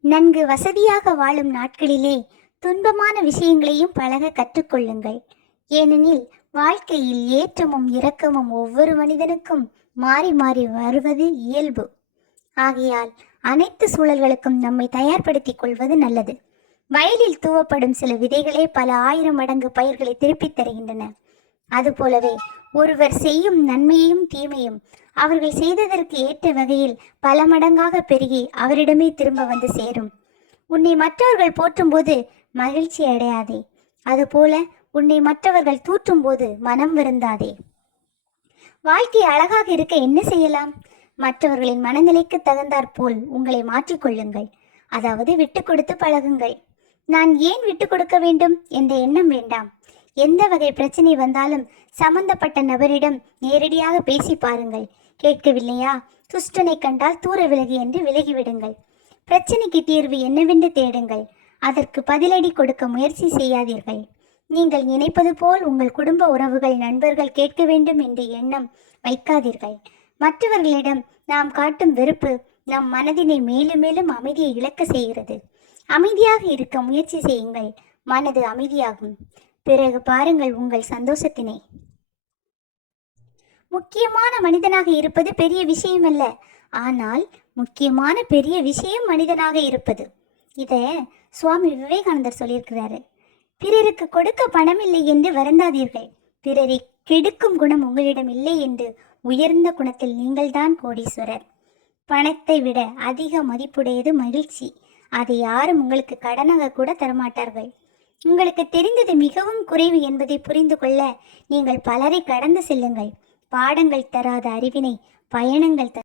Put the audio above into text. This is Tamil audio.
நன்கு வசதியாக வாழும் நாட்களிலே துன்பமான விஷயங்களையும் பழக கற்றுக்கொள்ளுங்கள். ஏனெனில் வாழ்க்கையில் ஏற்றமும் இரக்கமும் ஒவ்வொரு மனிதனுக்கும் மாறி மாறி வருவது இயல்பு. ஆகையால் அனைத்து சூழல்களுக்கும் நம்மை தயார்படுத்திக் கொள்வது நல்லது. வயலில் தூவப்படும் சில விதைகளே பல ஆயிரம் மடங்கு பயிர்களை திருப்பித் தருகின்றன. அதுபோலவே ஒருவர் செய்யும் நன்மையையும் தீமையும் அவர்கள் செய்ததற்கு ஏற்ற வகையில் பல மடங்காக பெருகி அவரிடமே திரும்ப வந்து சேரும். உன்னை மற்றவர்கள் போற்றும்போது மகிழ்ச்சி அடையாதே. அதுபோல உன்னை மற்றவர்கள் தூற்றும்போது மனம் வருந்தாதே. வாழ்க்கை அழகாக இருக்க என்ன செய்யலாம்? மற்றவர்களின் மனநிலைக்கு தகுந்தாற்போல் உங்களை மாற்றிக்கொள்ளுங்கள் அதாவது விட்டு கொடுத்து பழகுங்கள். நான் ஏன் விட்டு கொடுக்க வேண்டும் என்ற எண்ணம் வேண்டாம். எந்த வகை பிரச்சனை வந்தாலும் சம்பந்தப்பட்ட நபரிடம் நேரடியாக பேசி பாருங்கள். கேட்கவில்லையா? துஷ்டனை கண்டால் தூர விலகி என்று விலகிவிடுங்கள். பிரச்சனைக்கு தீர்வு என்னவென்று தேடுங்கள். அதற்கு பதிலடி கொடுக்க முயற்சி செய்யாதீர்கள். நீங்கள் நினைப்பது போல் உங்கள் குடும்ப உறவுகள் நண்பர்கள் கேட்க வேண்டும் என்ற எண்ணம் வைக்காதீர்கள். மற்றவர்களிடம் நாம் காட்டும் வெறுப்பு நம் மனதினை மேலும் மேலும் அமைதியை இழக்க செய்கிறது. அமைதியாக இருக்க முயற்சி செய்யுங்கள். மனது அமைதியாகும். பிறகு பாருங்கள் உங்கள் சந்தோஷத்தினை. முக்கியமான மனிதனாக இருப்பது பெரிய விஷயமல்ல. ஆனால் முக்கியமான பெரிய விஷயம் மனிதனாக இருப்பது. இதை சுவாமி விவேகானந்தர் சொல்லியிருக்கிறாரு. பிறருக்கு கொடுக்க பணம் இல்லை என்று வருந்தாதீர்கள். பிறரை கெடுக்கும் குணம் உங்களிடம் இல்லை என்று உயர்ந்த குணத்தில் நீங்கள்தான் கோடீஸ்வரர். பணத்தை விட அதிக மதிப்புடையது மகிழ்ச்சி. அதை யாரும் உங்களுக்கு கடனாக கூட தரமாட்டார்கள். உங்களுக்கு தெரிந்தது மிகவும் குறைவு என்பதை புரிந்து கொள்ள நீங்கள் பலரை கடந்து செல்லுங்கள். பாடங்கள் தராத அறிவினை பயணங்கள் த